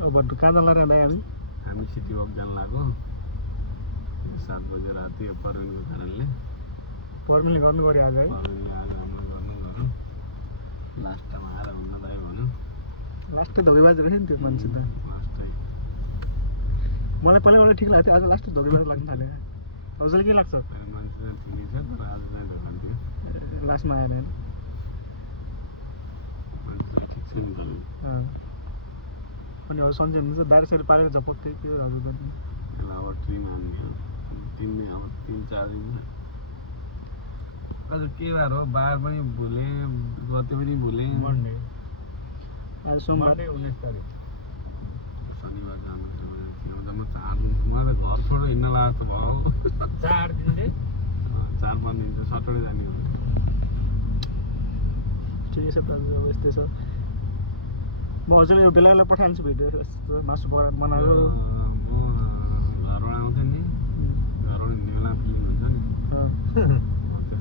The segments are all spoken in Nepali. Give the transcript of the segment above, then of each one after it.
अब कहाँ जान लाग्यो दाइ हामी सिटी वक जान लाग्यो 7 बजे राति यो पर्मिलको कारणले पर्मिलले गर्नु पर्यो आज है पर्मिलले आज हाम्रो गर्नु लास्टमा आएर हुन्न दाइ भन्यो लास्टै धोकेबाज रहेछ नि त्यो मान्छे त लास्टै मलाई पहिलाबाट ठिक लाग्थ्यो आज लास्टै धोकेबाज लाग्न थाल्यो हजुरलाई के लाग्छ मान्छे चाहिँ ठिकै छ तर आज चाहिँ धोकान्थ्यो लास्टमा आएन होइन मान्छे चाहिँ ठिक छ नि तर अनि अरू सन्चै हुनुहुन्छ बाहिर सर पालेर झपक्कै त्यो हजुर यसलाई अब ट्रिम हान्ने अब 3-4 दिनमा आज के बार हो बार पनि भुले गते पनि भुले मन्डे आज सोमबार 19 तारिक शनिबार जानु छ म 4 दिन मलाई घर छोडेर हिँड्न लाग्छ भयो 4 दिन रे 4-5 दिन चाहिँ सटर्डे जाने हो ठिकै छ त यस्तै छ म हजुरलाई यो बेला पठाइदिन्छु भिडियो मासु बनाएर म घरबाट आउँथेँ नि घरबाट हिँड्ने बेला फिलिङ हुन्छ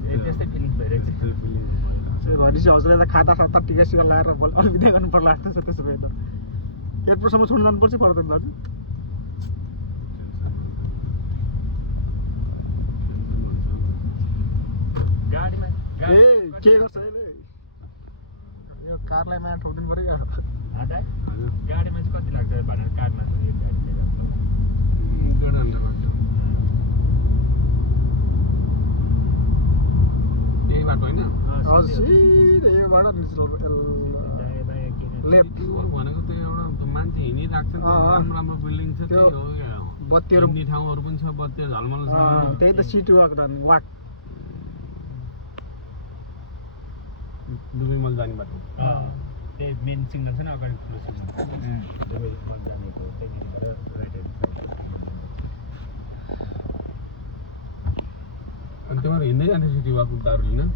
नि त्यस्तै फिलिङ भइरहेको छ फिलिङ भनेपछि हजुरले त खाता टिका सिका लगाएर अलि बिदा गर्नु पर्ला जस्तो छ त्यसो भए त एयरपोर्टसम्म छोड्नु जानुपर्छ पर्दैन दाजु गाडीमा ए के गर्छ अहिले यो कारलाई माया ठोकिदिनु पर्यो क्या गाडीमा चाहिँ कति लाग्छ भाडा कारमा यही बाटो होइन हजुर सिधै योबाट लेफ्ट भनेको त्यो एउटा मान्छे हिँडिरहेको छ राम्रो राम्रो बिल्डिङ छ त्यो बत्तीहरू ठाउँहरू पनि छ बत्तीहरू झलमल छ त्यही त सिटी वाक दुबई मल जाने बाटो त्यही मेन सिग्नल छ नि अगाडि ठुलो सिग्नल दुबई मल जानेको त्यहीँनिर राइट अनि त्यो हिँड्दै जान्थ्यो सिटी वाक दार्जिलिङ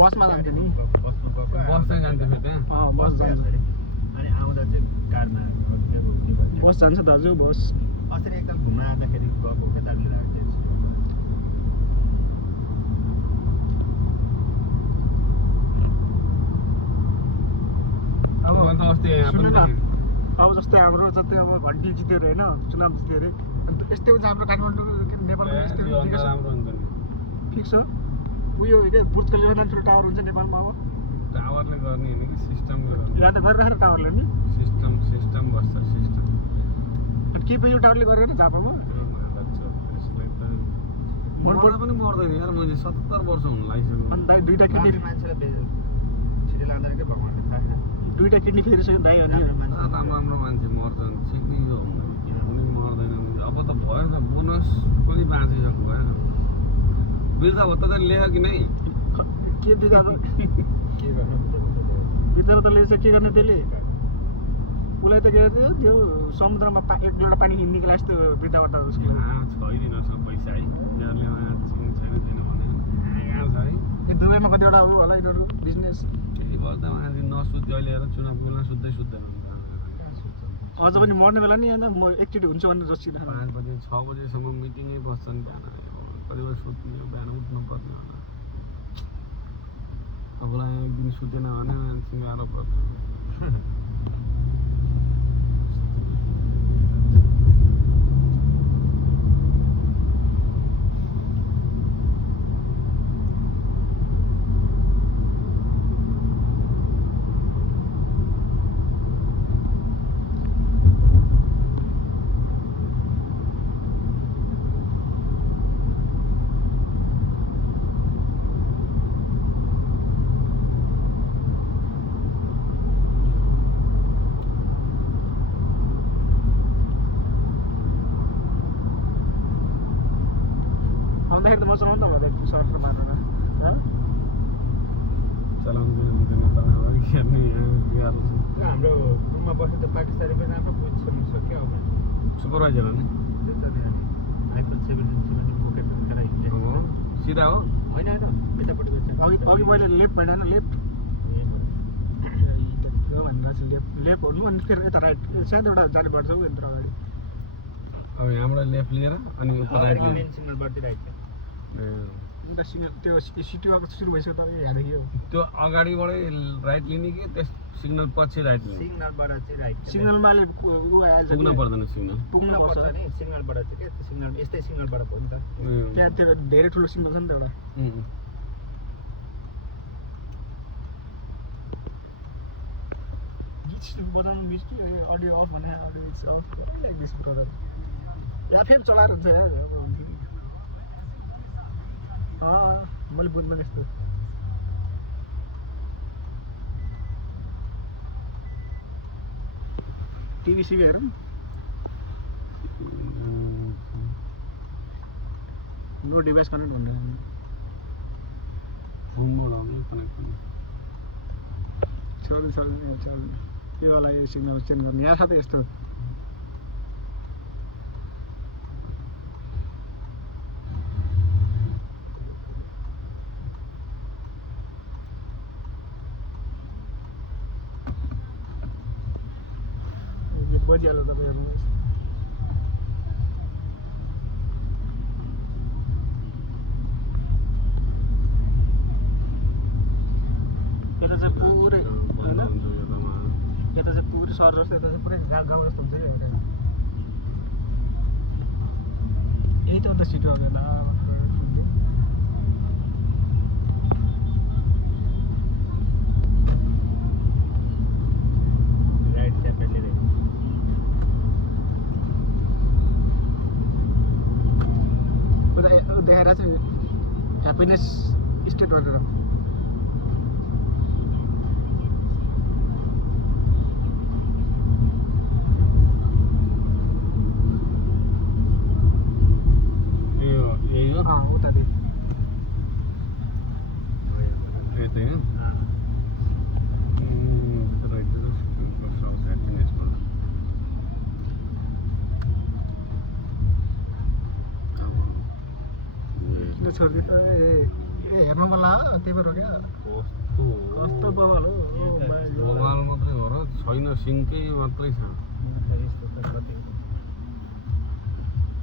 बसमा जान्थ्यो नि बस चाहिँ जान्थ्यो फेरि त्यहाँ बस जान्छ अनि आउँदा चाहिँ कारमा बस जान्छ दाजु बस अस्ति एकताल घुम्न आउँदाखेरि गएको केटाहरूले राखेको अब जस्तै हाम्रो जस्तै अब घन्टी जित्यो अरे होइन चुनाव जित्यो अरे अन्त यस्तै हुन्छ हाम्रो काठमाडौँ नेपालमा यस्तै फिक्स हो उयो के बुर्ज खलिफा ठुलो टावर हुन्छ नेपालमा अब टावरले गर्ने होइन कि सिस्टमले गर्ने यहाँ त गरिराखेर टावरले नि सिस्टम बस्छ सिस्टम अनि के पहिलो टावरले गरेर झापामा मर्दा पनि मर्दैन यार मैले 77 वर्ष हुन लागिसक्यो अनि दाइ दुईटा किडनी मान्छेलाई छिटो लाँदा के भगवान्ले थाहा दुईटा किडनी फेरिसक्यो दाइ अनि राम्रो मान्छे मर्छन् सिक्ने हो कुनै मर्दैन अब त भयो त बोनस पनि बाँचिसक्नु भएन बिर्ता भत्ता त लेख कि नै के बिदा के गर्नु बिदा त लेख्छ के गर्ने त्यसले उसलाई त के त्यो समुद्रमा एक लोटा पानी निकाले जस्तो वृद्धाबाट उसको छैन पैसा है यिनीहरूले छैन भने छ है दुबईमा कतिवटा हो होला यिनीहरू बिजनेस त्यही भएर त मान्छे नसुत्यो अहिले हेर चुनावको बेला सुत्दैन अझ पनि मर्ने बेला नि होइन म एकचोटि हुन्छ भनेर जसिन 5 बजे 6 बजेसम्म मिटिङै बस्छन् बिहान कति बजी सुत्ने बिहान उठ्नु पर्ने होला अबलाई एक दिन सुतेन भने मान्छे गाह्रो पर्छ आउँदाखेरि त म चलाउनु त भयो सर्ट मारेर चलाउँदैन हाम्रो रुममा बस्दा त पाकिस्तानी पनि राम्रो पोजिसन सक्यो अब सुपरभाइजर हो नि आइफोन 17 बोकेर गराइदिन्छ सिधा हो होइन यतापट्टि अघि पहिला लेफ्ट भएन लेफ्ट भनेर चाहिँ लेफ्ट हुनु अनि फेरि यता राइट सायद एउटा जाने पर्छ उ यन्त्र अगाडि अब यहाँबाट लेफ्ट लिएर अनि उता राइट लिएर सिग्नल बढ्दै राइट उता सिग्नल त्यो सिटीमा सुरु भइसक्यो तपाईँ यहाँदेखि हो त्यो अगाडिबाटै राइट लिने कि त्यस सिग्नल पछि राइट लिने सिग्नलबाट चाहिँ राइट सिग्नलमा अहिले ऊ आइहाल्छ पुग्न पर्दैन सिग्नल पुग्नु पर्छ नि सिग्नलबाट चाहिँ के त्यो सिग्नल यस्तै सिग्नलबाट हो नि त त्यहाँ त्यो धेरै ठुलो सिग्नल छ नि त एउटा गीत बजाउनु मिस कि अडियो अफ भने audio it's of like this brother यहाँ फेरि चलाएर हुन्छ यार मैले बुझ्दैन यस्तो टिभी सिभी हेरौँ नो डिभाइस कनेक्ट भन्नु फोनबाट आउने कनेक्ट गर्ने चल्दैन त्यो वाला यो सिग्नल चेन्ज गर्ने यहाँ छ त यस्तो बजिहाल्यो तपाईँ हेर्नुहोस् यता चाहिँ पुरै होइन यता चाहिँ पुरै सहर जस्तो यता चाहिँ पुरै गाउँ जस्तो हुन्छ क्या यही त अन्त सिटी आउँदैन राइट सेपरेटली देखाएर चाहिँ ह्याप्पिनेस स्टेट गरेर उतातिर यतै हो किन छोडिदियो ए हेर्नु मलाई त्यही भएर हो क्या कस्तो बवाल हो मोबाइल मात्रै हो र छैन सिङ्कै मात्रै छ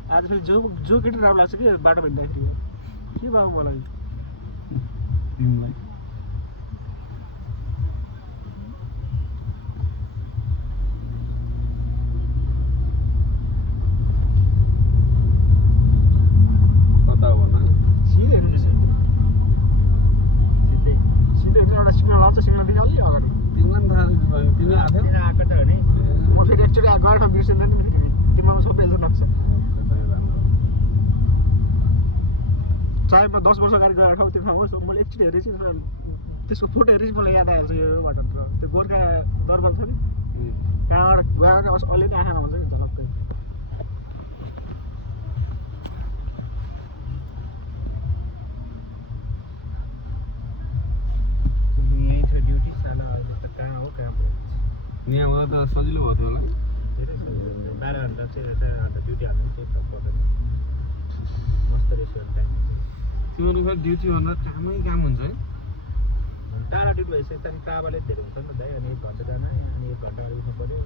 आज फेरि जो केटी राम्रो लाग्छ कि बाटो भेट्दाखेरि के भएको मलाई तिमीलाई कता हो भन सिधै हेर्नु सिधै एउटा सिग्नल आउँछ सिग्नलदेखि अलि अगाडि तिमीलाई पनि थाहा तिमीले आएको थियो आएको त हो नि म फेरि एकचोटि गएर ठाउँ बिर्सिँदैन नि फेरि तिमीमा सबै हेल्छ नक्छ चाहे म 10 वर्ष अगाडि गएर ठाउँ त्यो ठाउँ होस् मैले एकचोटि हेरेपछि त्यसको फोटो हेरेपछि मलाई याद आइहाल्छ यो बाटो त्यो गोर्खा दरबार छ नि कहाँबाट गएर अलिअलि आँखा नहुन्छ नि झलक्कै यहीँ छ ड्युटी साला अहिले त कहाँ हो कहाँ भयो यहाँबाट त सजिलो भयो थियो होला धेरै सजिलो हुन्छ 12 घन्टा चाहिँ 12 घन्टा ड्युटी हाल्नु नि केही पर्दैन मस्त रहेछ टाइम तिमीहरू फेरि ड्युटी भनेर कामै काम हुन्छ है टाढा ड्युटी भइसक्यो त्यहाँदेखि ट्राभलै धेरै हुन्छ नि त भाइ अनि 1 घन्टा जान अनि 1 घन्टा उठ्नु पऱ्यो